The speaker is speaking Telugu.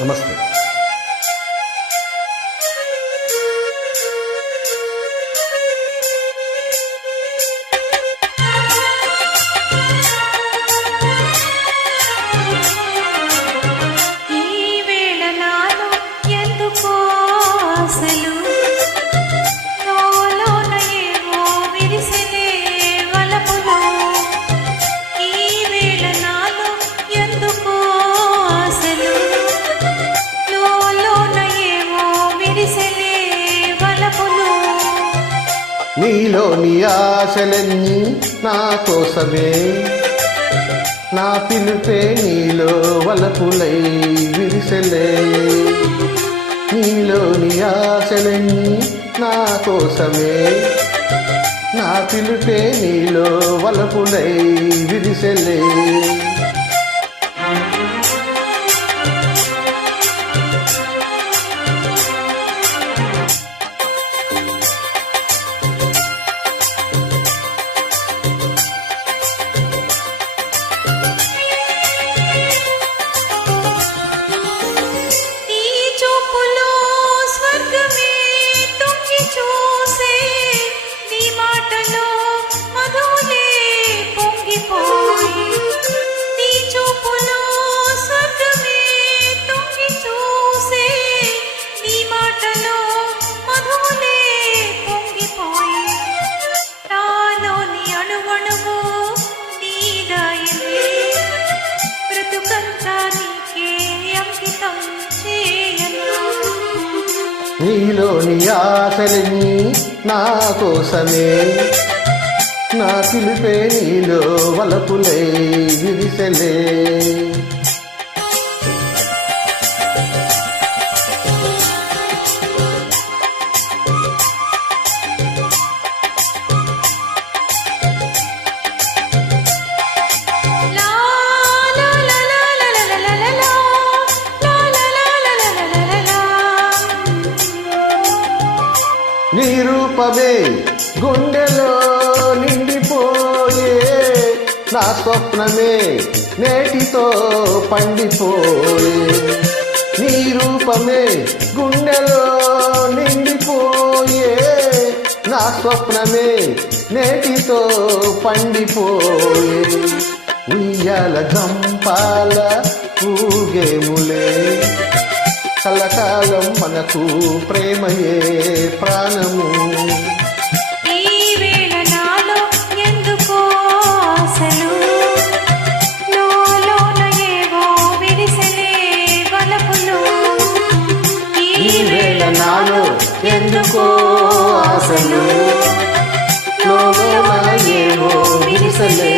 నమస్తే. నీలోని ఆశలన్నీ నా కోసమే, నా పిలుపే నీలో వలపులై విరిసెలే. నీలోని ఆశలన్నీ నా కోసమే, నా పిలుపే నీలో వలపులై విరిసెలే. నీలోని ఆశలన్నీ నా కోసమే, నా పిలుపే నీలో వలపులై విరిసెలే. నీ రూపమే గుండెలో నిండిపోయే, నా స్వప్నమే నేటితో పండిపోయే. నీ రూపమే గుండెలో నిండిపోయే, నా స్వప్నమే నేటితో పండిపోయే. ఉయ్యాల గంపాల ఊగేములే, కలకాలం మనకు ప్రేమయే ప్రాణము. ఈ వేళ నాలో ఎందుకో ఆశలు, లోలోన ఏవో విరిసెలే వలపులు. ఈ వేళ నాలో ఎందుకో ఆశలు, లోలోన ఏవో విరిసెలే